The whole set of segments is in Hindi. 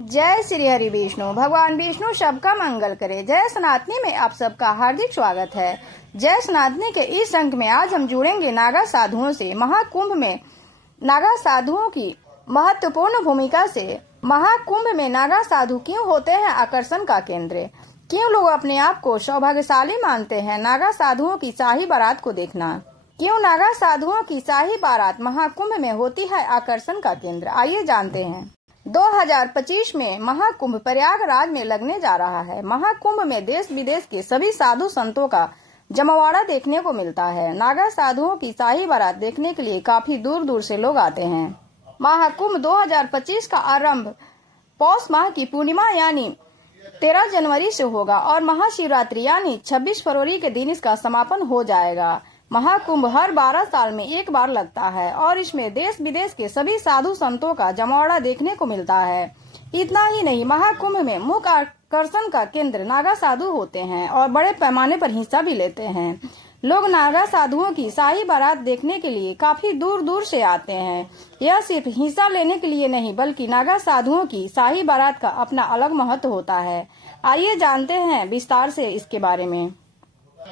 जय श्री हरि विष्णु। भगवान विष्णु सबका मंगल करे। जय सनातनी में आप सबका हार्दिक स्वागत है। जय सनातनी के इस अंक में आज हम जुड़ेंगे नागा साधुओं से। महाकुंभ में नागा साधुओं की महत्वपूर्ण भूमिका से। महाकुंभ में नागा साधु क्यों होते हैं आकर्षण का केंद्र? क्यों लोग अपने आप को सौभाग्यशाली मानते हैं नागा साधुओं की शाही बारात को देखना? क्यों नागा साधुओं की शाही बारात महाकुंभ में होती है आकर्षण का केंद्र? आइए जानते हैं। 2025 में महाकुंभ प्रयागराज में लगने जा रहा है। महाकुंभ में देश विदेश के सभी साधु संतों का जमावड़ा देखने को मिलता है। नागा साधुओं की शाही बारात देखने के लिए काफी दूर दूर से लोग आते हैं। महाकुंभ 2025 का आरंभ पौष माह की पूर्णिमा यानी 13 जनवरी से होगा और महाशिवरात्रि यानी 26 फरवरी के दिन इसका समापन हो जाएगा। महाकुंभ हर 12 साल में एक बार लगता है और इसमें देश विदेश के सभी साधु संतों का जमावड़ा देखने को मिलता है। इतना ही नहीं, महाकुंभ में मुख्य आकर्षण का केंद्र नागा साधु होते हैं और बड़े पैमाने पर हिस्सा भी लेते हैं। लोग नागा साधुओं की शाही बारात देखने के लिए काफी दूर दूर से आते हैं। यह सिर्फ हिस्सा लेने के लिए नहीं बल्कि नागा साधुओं की शाही बारात का अपना अलग महत्व होता है। आइए जानते हैं विस्तार से इसके बारे में।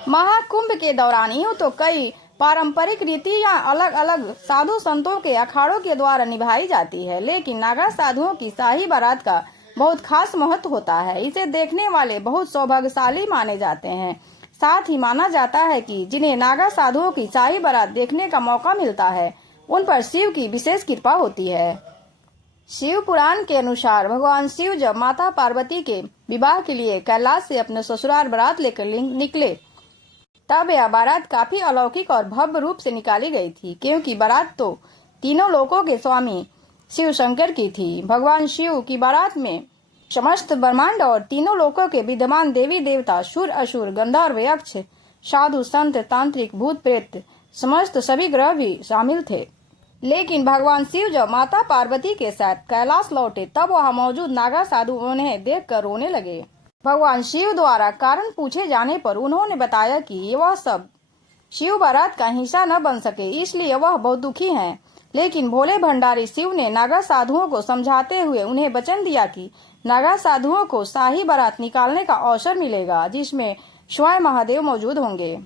महाकुंभ के दौरान यूं तो कई पारंपरिक रीतियां अलग अलग साधु संतों के अखाड़ों के द्वारा निभाई जाती है, लेकिन नागा साधुओं की शाही बारात का बहुत खास महत्व होता है। इसे देखने वाले बहुत सौभाग्यशाली माने जाते हैं। साथ ही माना जाता है कि जिन्हें नागा साधुओं की शाही बारात देखने का मौका मिलता है उन पर शिव की विशेष कृपा होती है। शिव पुराण के अनुसार भगवान शिव जब माता पार्वती के विवाह के लिए कैलाश से अपने ससुराल बारात लेकर निकले तब यह बारात काफी अलौकिक और भव्य रूप से निकाली गई थी, क्योंकि बारात तो तीनों लोकों के स्वामी शिव शंकर की थी। भगवान शिव की बारात में समस्त ब्रह्मांड और तीनों लोकों के विद्यमान देवी देवता, सुर असुर, गंधर्व, यक्ष, साधु संत, तांत्रिक, भूत प्रेत समस्त सभी ग्रह भी शामिल थे। लेकिन भगवान शिव जब माता पार्वती के साथ कैलाश लौटे तब वहां मौजूद नागा साधु उन्हें देखकर रोने लगे। भगवान शिव द्वारा कारण पूछे जाने पर उन्होंने बताया कि वह सब शिव बारात का हिस्सा न बन सके, इसलिए वह बहुत दुखी हैं। लेकिन भोले भंडारी शिव ने नागा साधुओं को समझाते हुए उन्हें वचन दिया कि नागा साधुओं को शाही बारात निकालने का अवसर मिलेगा जिसमें स्वयं महादेव मौजूद होंगे।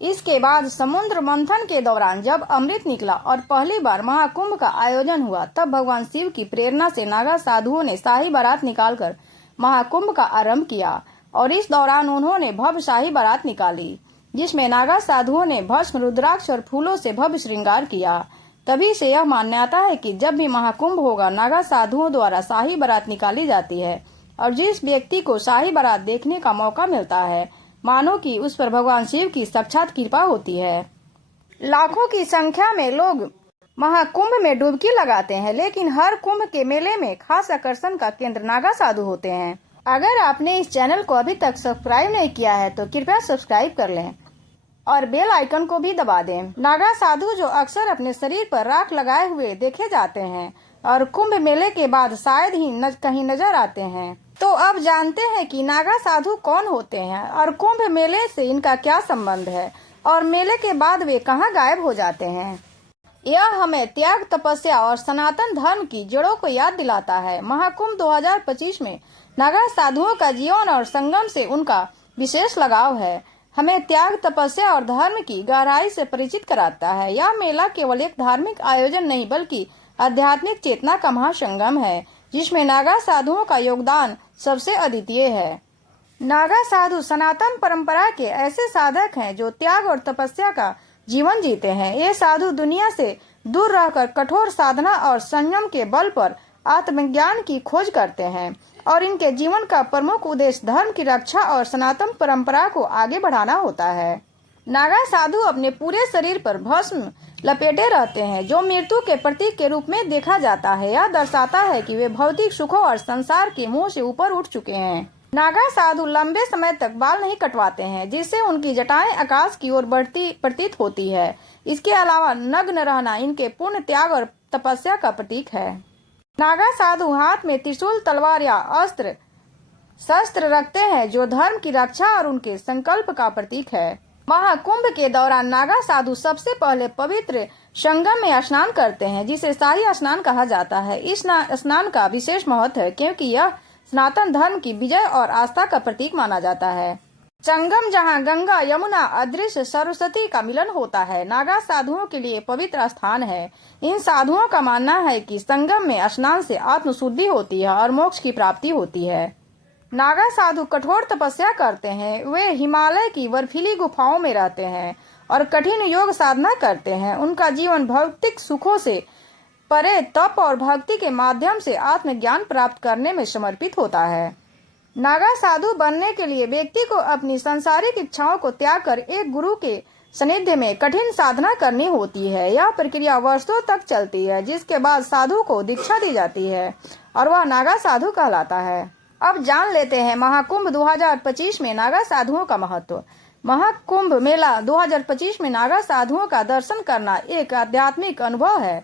इसके बाद समुद्र मंथन के दौरान जब अमृत निकला और पहली बार महाकुंभ का आयोजन हुआ तब भगवान शिव की प्रेरणा से नागा साधुओं ने शाही बारात निकालकर महाकुंभ का आरंभ किया और इस दौरान उन्होंने भव्य शाही बारात निकाली जिसमें नागा साधुओं ने भस्म, रुद्राक्ष और फूलों से भव्य श्रृंगार किया। तभी से यह मान्यता है कि जब भी महाकुंभ होगा नागा साधुओं द्वारा शाही बारात निकाली जाती है और जिस व्यक्ति को शाही बारात देखने का मौका मिलता है मानो कि उस पर भगवान शिव की साक्षात कृपा होती है। लाखों की संख्या में लोग महाकुंभ में डुबकी लगाते हैं, लेकिन हर कुंभ के मेले में खास आकर्षण का केंद्र नागा साधु होते हैं। अगर आपने इस चैनल को अभी तक सब्सक्राइब नहीं किया है तो कृपया सब्सक्राइब कर लें और बेल आइकन को भी दबा दें। नागा साधु जो अक्सर अपने शरीर पर राख लगाए हुए देखे जाते हैं और कुंभ मेले के बाद शायद ही कहीं नजर आते हैं। तो अब जानते हैं कि नागा साधु कौन होते हैं और कुंभ मेले से इनका क्या संबंध है और मेले के बाद वे कहाँ गायब हो जाते हैं। यह हमें त्याग, तपस्या और सनातन धर्म की जड़ों को याद दिलाता है। महाकुंभ 2025 में नागा साधुओं का जीवन और संगम से उनका विशेष लगाव है। हमें त्याग, तपस्या और धर्म की गहराई से परिचित कराता है। यह मेला केवल एक धार्मिक आयोजन नहीं बल्कि आध्यात्मिक चेतना का महासंगम है जिसमें नागा साधुओं का योगदान सबसे अद्वितीय है। नागा साधु सनातन परंपरा के ऐसे साधक हैं जो त्याग और तपस्या का जीवन जीते हैं। ये साधु दुनिया से दूर रहकर कठोर साधना और संयम के बल पर आत्मज्ञान की खोज करते हैं और इनके जीवन का प्रमुख उद्देश्य धर्म की रक्षा और सनातन परंपरा को आगे बढ़ाना होता है। नागा साधु अपने पूरे शरीर पर भस्म लपेटे रहते हैं जो मृत्यु के प्रतीक के रूप में देखा जाता है। यह दर्शाता है कि वे भौतिक सुखों और संसार के मोह से ऊपर उठ चुके हैं। नागा साधु लंबे समय तक बाल नहीं कटवाते हैं जिससे उनकी जटाएं आकाश की ओर बढ़ती प्रतीत होती है। इसके अलावा नग्न रहना इनके पूर्ण त्याग और तपस्या का प्रतीक है। नागा साधु हाथ में त्रिशूल, तलवार या अस्त्र शस्त्र रखते हैं जो धर्म की रक्षा और उनके संकल्प का प्रतीक है। महाकुंभ के दौरान नागा साधु सबसे पहले पवित्र संगम में स्नान करते हैं, जिसे शाही स्नान कहा जाता है। इस स्नान का विशेष महत्व है क्योंकि यह सनातन धर्म की विजय और आस्था का प्रतीक माना जाता है। संगम जहां गंगा, यमुना, अदृश्य सरस्वती का मिलन होता है, नागा साधुओं के लिए पवित्र स्थान है। इन साधुओं का मानना है कि संगम में स्नान से आत्म शुद्धि होती है और मोक्ष की प्राप्ति होती है। नागा साधु कठोर तपस्या करते हैं। वे हिमालय की बर्फीली गुफाओं में रहते हैं और कठिन योग साधना करते हैं। उनका जीवन भौतिक सुखों से परे तप और भक्ति के माध्यम से आत्मज्ञान प्राप्त करने में समर्पित होता है। नागा साधु बनने के लिए व्यक्ति को अपनी सांसारिक इच्छाओं को त्याग कर एक गुरु के सानिध्य में कठिन साधना करनी होती है। यह प्रक्रिया वर्षों तक चलती है, जिसके बाद साधु को दीक्षा दी जाती है और वह नागा साधु कहलाता है। अब जान लेते हैं महाकुंभ 2025 में नागा साधुओं का महत्व। महाकुंभ मेला 2025 में नागा साधुओं का दर्शन करना एक आध्यात्मिक अनुभव है।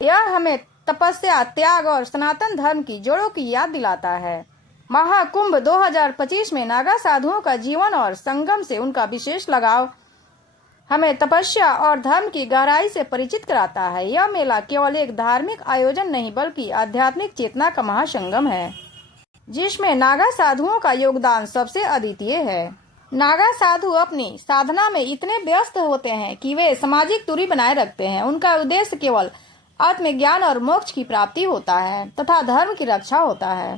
यह हमें तपस्या, त्याग और सनातन धर्म की जड़ों की याद दिलाता है। महाकुंभ 2025 में नागा साधुओं का जीवन और संगम से उनका विशेष लगाव हमें तपस्या और धर्म की गहराई से परिचित कराता है। यह मेला केवल एक धार्मिक आयोजन नहीं बल्कि आध्यात्मिक चेतना का महासंगम है, जिसमें नागा साधुओं का योगदान सबसे अद्वितीय है। नागा साधु अपनी साधना में इतने व्यस्त होते हैं कि वे सामाजिक दूरी बनाए रखते हैं। उनका उद्देश्य केवल आत्मज्ञान और मोक्ष की प्राप्ति होता है तथा धर्म की रक्षा होता है।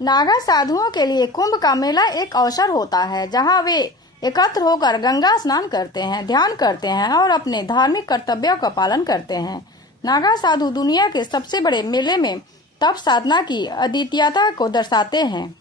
नागा साधुओं के लिए कुंभ का मेला एक अवसर होता है जहां वे एकत्र होकर गंगा स्नान करते हैं, ध्यान करते हैं और अपने धार्मिक कर्तव्यों का पालन करते हैं। नागा साधु दुनिया के सबसे बड़े मेले में तप साधना की अद्वितीयता को दर्शाते हैं।